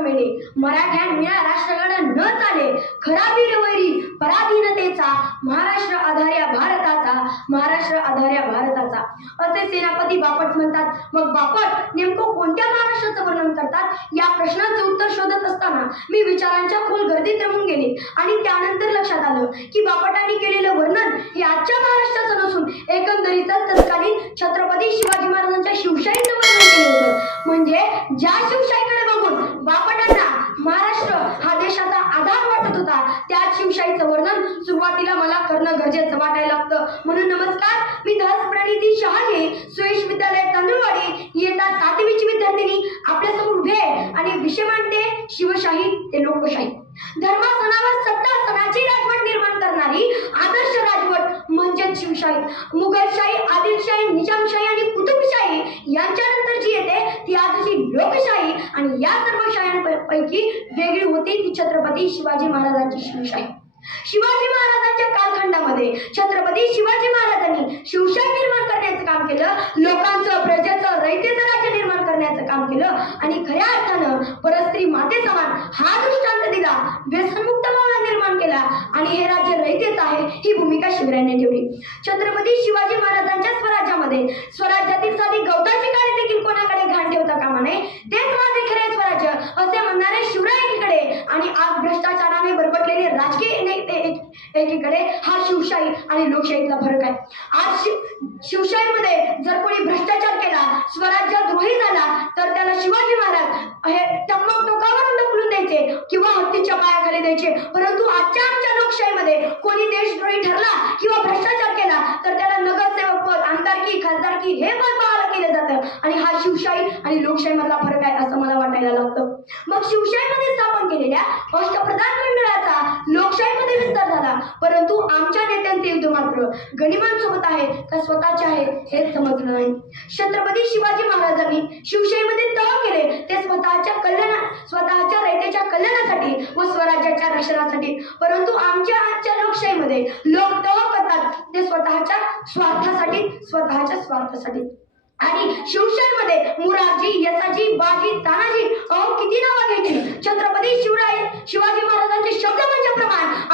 मेले मराठ्यांना मिळा न चाले खरा वीर वैरी पराधीनतेचा महाराष्ट्र आधार्या भारताचा महाराष्ट्र आधार्या भारताचा. असे सेनापती बापट म्हणतात. मग बापट नेमकं कोणत्या महाराष्ट्राचं वर्णन करतात? या प्रश्नाचं उत्तर शोधत असताना मी विचारांच्या खोल गर्दीत रमून गेले. आणि त्यानंतर लक्षात आलं की बापटांनी केलेलं वर्णन हे आजच्या महाराष्ट्राचं नसून एकंदरीतच तत्कालीन छत्रपती शिवाजी महाराजांच्या शिवशाहीचं वर्णन केलं होतं. म्हणजे ज्या शिवशाही वर्णन सुरुवातीला मला करणं गरजेचं वाटायला लागतं. म्हणून नमस्कार मी दहस प्रणिती शहाणे सुयश विद्यालय तांदुळवाडी इयत्ता सातवीची विद्यार्थिनी आपल्यासमोर उभे आणि विषय मांडते शिवशाही ते लोकशाही. धर्मासनावर सत्ता सणाची राजवट निर्माण करणारी आदर्श राजवट म्हणजेच शिवशाही. मुघलशाही आदिलशाही निजामशाही आणि कुतुबशाही यांच्यानंतर जी येते ती आजची लोकशाही आणि या सर्व शाह्यांपैकी वेगळी होती ती छत्रपती शिवाजी महाराजांची शिवशाही. शिवाजी महाराजांच्या कालखंडामध्ये छत्रपती शिवाजी महाराजांनी शिवशाही निर्माण करण्याचं काम केलं लोकांचं प्रजेचं रयतेचं राज्य निर्माण करण्याचं काम केलं आणि खऱ्या अर्थानं परस्त्री माते समान हा दृष्टांत दिला व्यसनमुक्त भावना निर्माण केला आणि हे राज्य रयतेच आहे ही भूमिका शिवरायांनी ठेवली. छत्रपती शिवाजी महाराजांच्या स्वराज्यामध्ये स्वराज्यातील साधी एकीकडे हा शिवशाही आणि लोकशाहीतला फरक आहे. आज शिव शिवशाहीमध्ये जर कोणी भ्रष्टाचार केला स्वराज्य द्रोही झाला तर त्याला शिवाजी महाराज हे टमक टोकावरून ढकलून द्यायचे किंवा हत्तीच्या पायाखाली द्यायचे. परंतु आजच्या आमच्या लोकशाहीमध्ये कोणी देशद्रोही ठरला किंवा भ्रष्टाचार केला तर त्याला नगरसेवक पद आमदारकी खासदारकी हे पद बहाल केलं जातं. आणि हा शिवशाही आणि लोकशाहीमधला फरक आहे असं मला वाटायला लागतं. मग शिवशाहीमध्ये स्थापन केलेल्या अष्टप्रधान मंडळात लोकशाहीमध्ये विस्तार झाला. परंतु आमच्या नेत्यांचे युद्ध मात्र गणिमांसोबत आहे का स्वतःचे आहे हेच समजलं नाही. छत्रपती शिवाजी महाराजांनी शिवशाहीमध्ये तह केले. ते स्वतःच्या कल्याणा स्वतःच्या रयतेच्या कल्याणासाठी व स्वराज्याच्या रक्षणासाठी. परंतु आमच्या आजच्या लोकशाहीमध्ये लोक तह करतात. ते स्वतःच्या स्वार्थासाठी स्वतःच्या स्वार्थासाठी. आणि शिवशाहीमध्ये मुरारजी यसाजी बाजी तानाजी अहो किती नावं घ्यायची? छत्रपती शिवराय शिवाजी महाराज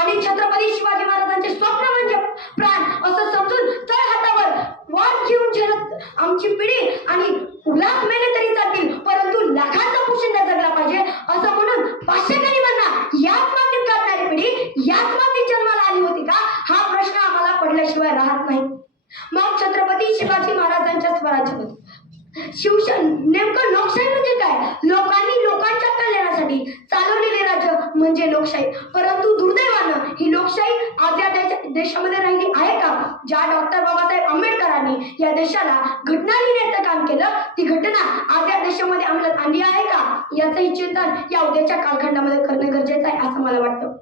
आणि छत्रपती शिवाजी महाराजांचे स्वप्न म्हणजे प्राण असं समजून तर हातावर वाट घेऊन झेलत आमची पिढी आणि लाख महिने तरी जातील परंतु लाखांचा पुशिंदा जगला पाहिजे असं म्हणून पाचशे गरीबांना याच मातीत काढणारी पिढी याच मातीत जन्माला आली होती का? हा प्रश्न आम्हाला पडल्याशिवाय राहत नाही. मग छत्रपती शिवाजी महाराजांच्या स्वराज्यामध्ये शिवशाही नेमकं लोकशाही म्हणजे काय? लोकांनी लोकांच्या कल्याणासाठी चालवलेले राज्य म्हणजे लोकशाही. परंतु ही लोकशाही आज या देशामध्ये राहिली आहे का? ज्या डॉक्टर बाबासाहेब आंबेडकरांनी या देशाला घटना लिहिण्याचं काम केलं ती घटना आज या देशामध्ये अंमलात आणली आहे का? याचंही चिंतन या उद्याच्या कालखंडामध्ये करणं गरजेचं आहे असं मला वाटतं.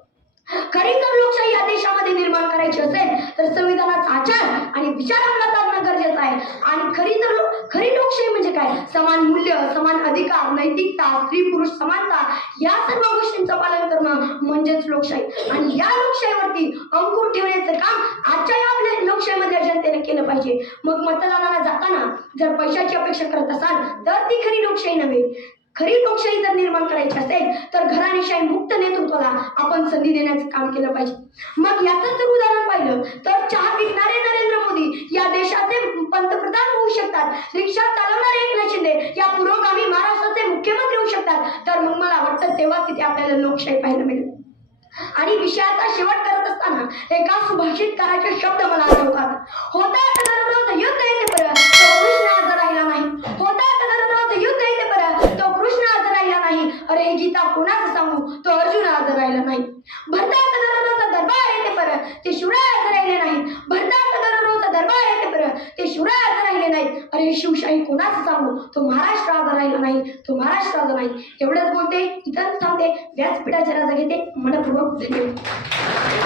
खरी जर लोकशाही या देशामध्ये निर्माण करायची असेल तर संविधानाचा आचार आणि विचार अंमलात आणणं गरजेचं आहे. आणि खरी जर खरी लोक समान मूल्य समान अधिकार नैतिकता स्त्री पुरुष समानता या सर्व गोष्टींचं पालन करणं म्हणजेच लोकशाही. आणि या लोकशाहीवरती अंकुर ठेवण्याचं काम आजच्या या आपल्या लोकशाहीमध्ये जनतेने केलं पाहिजे. मग मतदानाला जाताना जर पैशाची अपेक्षा करत असाल तर ती खरी लोकशाही नव्हे. खरी लोकशाही जर निर्माण करायची असेल तर घराणेशाही मुक्त नेतृत्वाला आपण संधी देण्याचं काम केलं पाहिजे. मग याचं जर उदाहरण पाहिलं तर चहा विकणारे नरेंद्र मोदी या देशाचे पंतप्रधान होऊ शकतात. रिक्षा चालवणारे एकनाथ शिंदे या पुरोगामी महाराष्ट्राचे मुख्यमंत्री होऊ शकतात तर मग मला वाटतं तेव्हा तिथे आपल्याला लोकशाही पाहायला मिळेल. आणि विषयाचा शेवट करत असताना एका सुभाषित करायचे शब्द मला आठवतात. होता दररोज युद्ध येते पर तो कृष्ण आज राहिला नाही. होता दररोज युद्ध येते पर तो कृष्ण आज राहिला नाही. अरे ही गीता कोणाचं सांगू? तो अर्जुन आज राहिला नाही भरतात दररोज दरबार येते परत ते शिवराय आज राहिले नाही भरतात दररोज दरबार येते परत ते शिवराय आज राहिले नाही अरे ही शिवशाही सांगू तो महाराष्ट्र राजा राहिला नाही तो महाराष्ट्र आज नाही. एवढंच बोलते इथंच थांबते व्यासपीठाच्या राजा घेते मनपूर्वक धन्यवाद